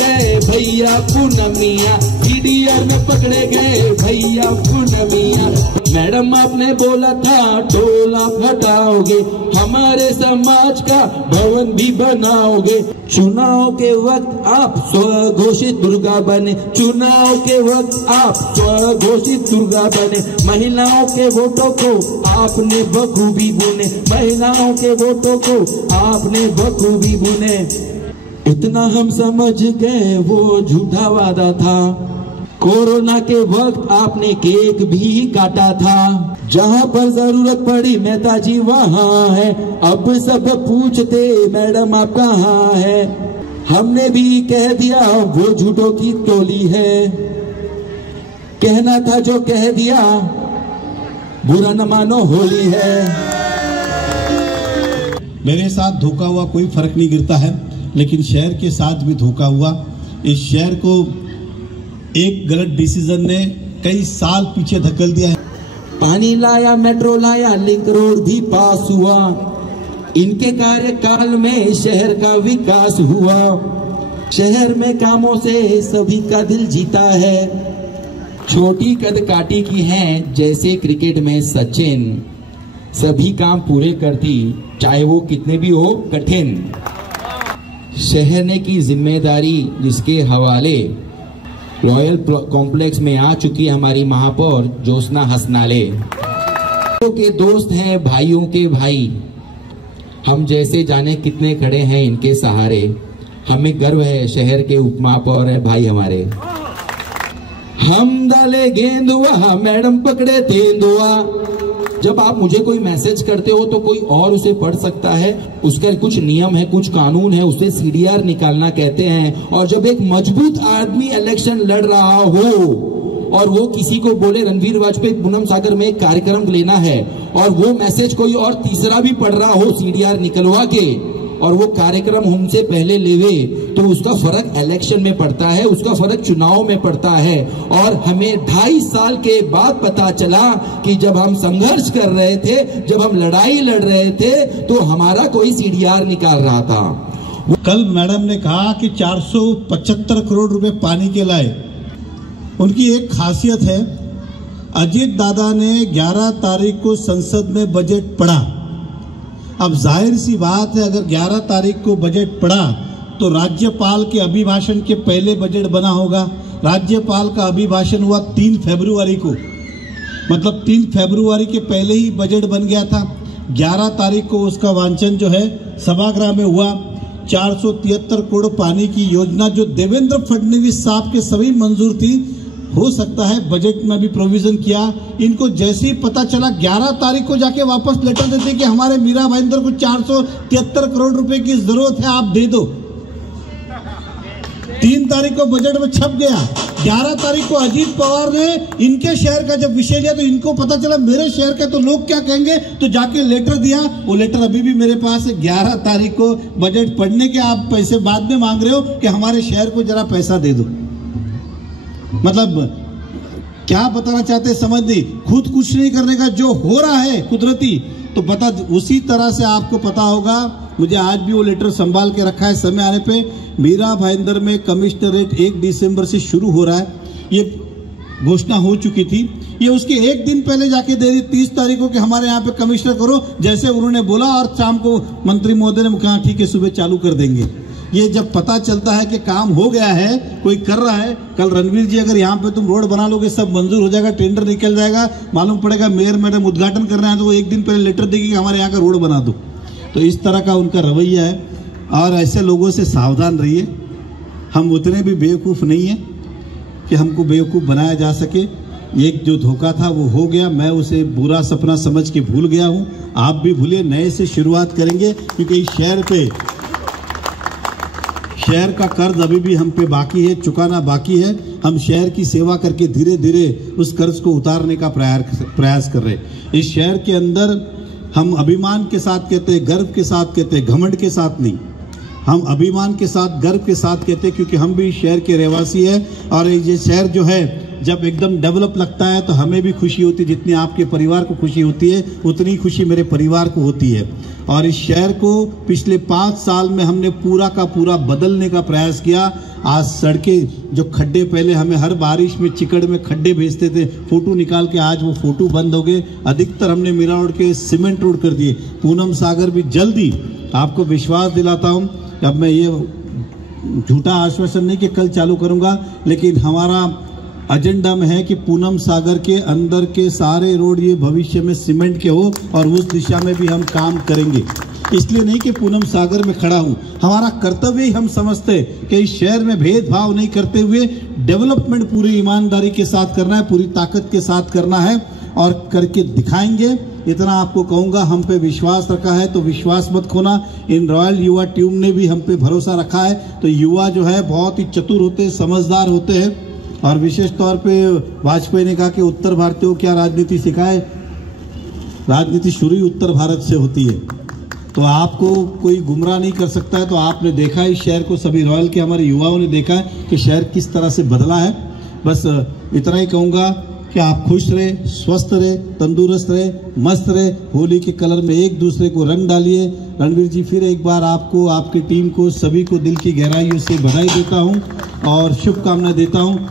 गए भैया पूनमिया, सीडीआर में पकड़े गए भैया पूनमिया। मैडम आपने बोला था टोला हटाओगे, हमारे समाज का भवन भी बनाओगे। चुनाव के वक्त आप स्वघोषित दुर्गा बने, चुनाव के वक्त आप स्वघोषित दुर्गा बने। महिलाओं के वोटों को आपने बखूबी बुने, महिलाओं के वोटों को आपने बखूबी बुने। इतना हम समझ गए वो झूठा वादा था, कोरोना के वक्त आपने केक भी काटा था। जहां पर जरूरत पड़ी नेताजी वहां है, अब सब पूछते मैडम आप कहाँ है। हमने भी कह दिया वो झूठों की टोली है, कहना था जो कह दिया बुरा न मानो होली है। मेरे साथ धोखा हुआ कोई फर्क नहीं गिरता है, लेकिन शहर के साथ भी धोखा हुआ। इस शहर को एक गलत डिसीजन ने कई साल पीछे धकेल दिया है। पानी लाया, मेट्रो लाया, लिंक रोड भी पास हुआ, इनके कार्यकाल में शहर का विकास हुआ। शहर में कामों से सभी का दिल जीता है, छोटी कद काटी की हैं जैसे क्रिकेट में सचिन, सभी काम पूरे करती चाहे वो कितने भी हो कठिन। शहर ने की जिम्मेदारी जिसके हवाले रॉयल कॉम्प्लेक्स में आ चुकी हमारी महापौर ज्योत्सना हसनाले। के दोस्त हैं भाइयों के भाई, हम जैसे जाने कितने खड़े हैं इनके सहारे। हमें गर्व है शहर के उपमहापौर है भाई हमारे। हम डाले गेंदुआ मैडम पकड़े तेंदुआ। जब आप मुझे कोई मैसेज करते हो तो कोई और उसे पढ़ सकता है, उसका कुछ नियम है, कुछ कानून है, उसे सीडीआर निकालना कहते हैं। और जब एक मजबूत आदमी इलेक्शन लड़ रहा हो और वो किसी को बोले रणवीर वाजपेयी पूनम सागर में एक कार्यक्रम लेना है और वो मैसेज कोई और तीसरा भी पढ़ रहा हो सीडीआर निकलवा के और वो कार्यक्रम हमसे पहले लेवे, तो उसका फर्क इलेक्शन में पड़ता है, उसका फर्क चुनाव में पड़ता है। और हमें 2.5 साल के बाद पता चला कि जब हम संघर्ष कर रहे थे, जब हम लड़ाई लड़ रहे थे, तो हमारा कोई सीडीआर निकाल रहा था। कल मैडम ने कहा कि 475 करोड़ रुपए पानी के लाए। उनकी एक खासियत है, अजीत दादा ने 11 तारीख को संसद में बजट पढ़ा। अब जाहिर सी बात है, अगर 11 तारीख को बजट पढ़ा तो राज्यपाल के अभिभाषण के पहले बजट बना होगा। राज्यपाल का अभिभाषण हुआ 3 फरवरी को, मतलब 3 फरवरी के पहले ही बजट बन गया था। 11 तारीख को उसका वांचन जो है सभागृह में हुआ। 473 करोड़ पानी की योजना जो देवेंद्र फडणवीस साहब के सभी मंजूर थी, हो सकता है बजट में भी प्रोविजन किया। इनको जैसे ही पता चला 11 तारीख को जाके वापस लेटर देते कि हमारे मीरा भाईंदर को 473 करोड़ रुपए की जरूरत है, आप दे दो। 3 तारीख को बजट में छप गया। 11 तारीख को अजीत पवार ने इनके शहर का जब विषय लिया तो इनको पता चला मेरे शहर का तो लोग क्या कहेंगे, तो जाके लेटर दिया। वो लेटर अभी भी मेरे पास है। 11 तारीख को बजट पढ़ने के आप पैसे बाद में मांग रहे हो कि हमारे शहर को जरा पैसा दे दो। मतलब क्या बताना चाहते समझ नहीं। खुद कुछ नहीं करने का जो हो रहा है कुदरती, तो पता उसी तरह से आपको पता होगा। मुझे आज भी वो लेटर संभाल के रखा है। समय आने पे मीरा भाईंदर में कमिश्नरेट 1 दिसंबर से शुरू हो रहा है, ये घोषणा हो चुकी थी। ये उसके एक दिन पहले जाके दे रही 30 तारीख को कि हमारे यहाँ पे कमिश्नर करो, जैसे उन्होंने बोला, और शाम को मंत्री महोदय ने कहा ठीक है सुबह चालू कर देंगे। ये जब पता चलता है कि काम हो गया है, कोई कर रहा है, कल रणवीर जी अगर यहाँ पे तुम रोड बना लोगे सब मंजूर हो जाएगा, टेंडर निकल जाएगा, मालूम पड़ेगा मेयर मैडम उद्घाटन कर रहे हैं तो वो एक दिन पहले लेटर देगी कि हमारे यहाँ का रोड बना दो। तो इस तरह का उनका रवैया है और ऐसे लोगों से सावधान रहिए। हम उतने भी बेवकूफ़ नहीं हैं कि हमको बेवकूफ़ बनाया जा सके। एक जो धोखा था वो हो गया, मैं उसे बुरा सपना समझ के भूल गया हूँ। आप भी भूलिए, नए से शुरुआत करेंगे, क्योंकि शहर का कर्ज अभी भी हम पे बाकी है, चुकाना बाकी है। हम शहर की सेवा करके धीरे धीरे उस कर्ज को उतारने का प्रयास कर रहे हैं। इस शहर के अंदर हम अभिमान के साथ कहते हैं, गर्व के साथ कहते हैं, घमंड के साथ नहीं। हम अभिमान के साथ, गर्व के साथ कहते हैं, क्योंकि हम भी शहर के रहवासी हैं। और ये शहर जो है जब एकदम डेवलप लगता है तो हमें भी खुशी होती है। जितनी आपके परिवार को खुशी होती है उतनी खुशी मेरे परिवार को होती है। और इस शहर को पिछले 5 साल में हमने पूरा का पूरा बदलने का प्रयास किया। आज सड़कें जो खड्डे पहले हमें हर बारिश में चिकड़ में खड्डे भेजते थे फोटो निकाल के, आज वो फोटो बंद हो गए। अधिकतर हमने मीरा रोड के सीमेंट रोड कर दिए। पूनम सागर भी जल्दी, आपको विश्वास दिलाता हूँ, अब मैं ये झूठा आश्वासन नहीं कि कल चालू करूँगा, लेकिन हमारा एजेंडा में है कि पूनम सागर के अंदर के सारे रोड ये भविष्य में सीमेंट के हो और उस दिशा में भी हम काम करेंगे। इसलिए नहीं कि पूनम सागर में खड़ा हूं, हमारा कर्तव्य ही हम समझते कि इस शहर में भेदभाव नहीं करते हुए डेवलपमेंट पूरी ईमानदारी के साथ करना है, पूरी ताकत के साथ करना है और करके दिखाएंगे। इतना आपको कहूंगा, हम पे विश्वास रखा है तो विश्वास मत खोना। इन रॉयल युवा टीम ने भी हम पे भरोसा रखा है। तो युवा जो है बहुत ही चतुर होते हैं, समझदार होते हैं और विशेष तौर पे वाजपेयी ने कहा कि उत्तर भारतीयों क्या राजनीति सिखाए, राजनीति शुरू ही उत्तर भारत से होती है। तो आपको कोई गुमराह नहीं कर सकता है। तो आपने देखा इस शहर को, सभी रॉयल के हमारे युवाओं ने देखा है कि शहर किस तरह से बदला है। बस इतना ही कहूँगा कि आप खुश रहे, स्वस्थ रहे, तंदुरुस्त रहे, मस्त रहे। होली के कलर में एक दूसरे को रंग डालिए। रणवीर जी, फिर एक बार आपको, आपकी टीम को, सभी को दिल की गहराइयों से बधाई देता हूँ और शुभकामनाएं देता हूँ।